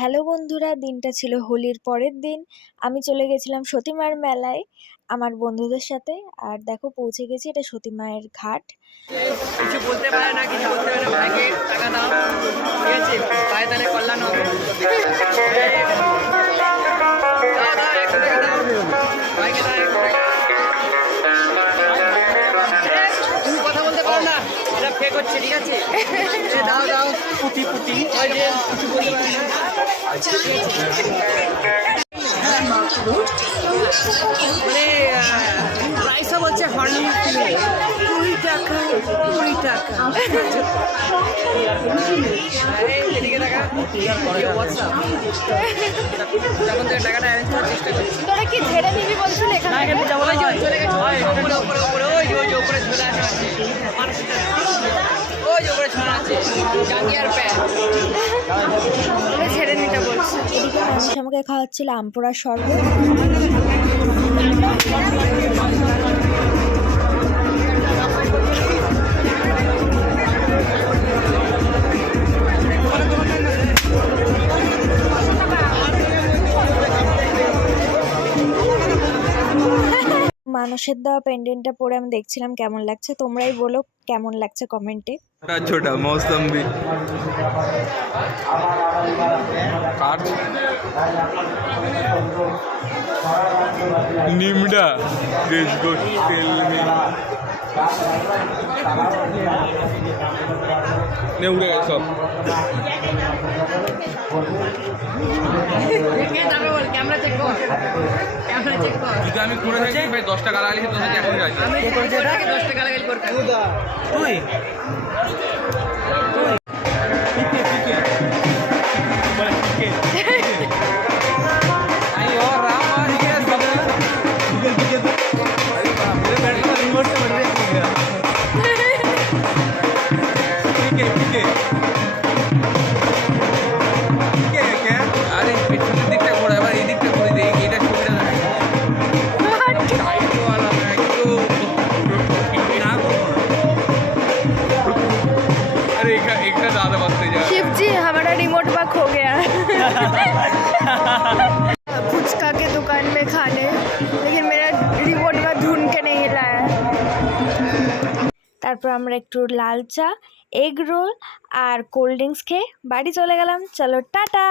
Hello বন্ধুরা, দিনটা ছিল হোলির পরের দিন। আমি চলে গেছিলাম সতী মায়ের মেলায় আমার বন্ধুদের সাথে। আর দেখো পৌঁছে গেছি, এটা সতী মায়ের ঘাট। কিছু বলতে পারে না, কিছু বলতে পারে না, ভাইকে টাকা দাও, ঠিক আছে, তাই তাহলে কল্যাণ হবে। ভাইকে দাও, তুমি কথা বলতে পারো না, এটা ফেক হচ্ছে, ঠিক আছে, দাও দাও, পুটি পুটি কিছু বলতে পারে না। মানে প্রাইস হচ্ছে হর্নি 20 টাকা 20 টাকা। এদিকে টাকা যখন থেকে টাকাটা অ্যারেঞ্জ করার চেষ্টা করছি। তোরা কি ছেড়ে দিবি বলছিল? এখানে চলে গেছে উপরে উপরে উপরে, ওই যে উপরে ঝোলা আছে, ওই যে উপরে ঝোলা আছে জাঙ্গিয়ার প্যান্ট ছেড়ে নিতে বলছি। এদিকে মানুষ আমাকে খাওয়াচ্ছিল আমপোড়ার শরবত। মানুষের দেওয়া পেন্ডেন্টটা পরে আমি দেখছিলাম কেমন লাগছে। তোমরাই বলো কেমন লাগছে কমেন্টে। छोटा मौसम्बी निमडा देश गोष्ट तेल ने उड़े गए सब। ক্যামেরা চেক কর, ক্যামেরা চেক কর। যদি আমি করে থাকি ভাই 10 টাকা লাগালি তো হচ্ছে এখন যাই আমি 10 টাকা লাগাইল করতে তুই शिव जी हमारा रिमोट बा खो गया। फुचका के दुकान में खाने, लेकिन मेरा रिमोट बा ढूंढ के नहीं लाया। তারপর আমরা একটু লাল চা, এগ রোল আর কোল্ড ড্রিঙ্কস খেয়ে বাড়ি চলে গেলাম। চলো টাটা।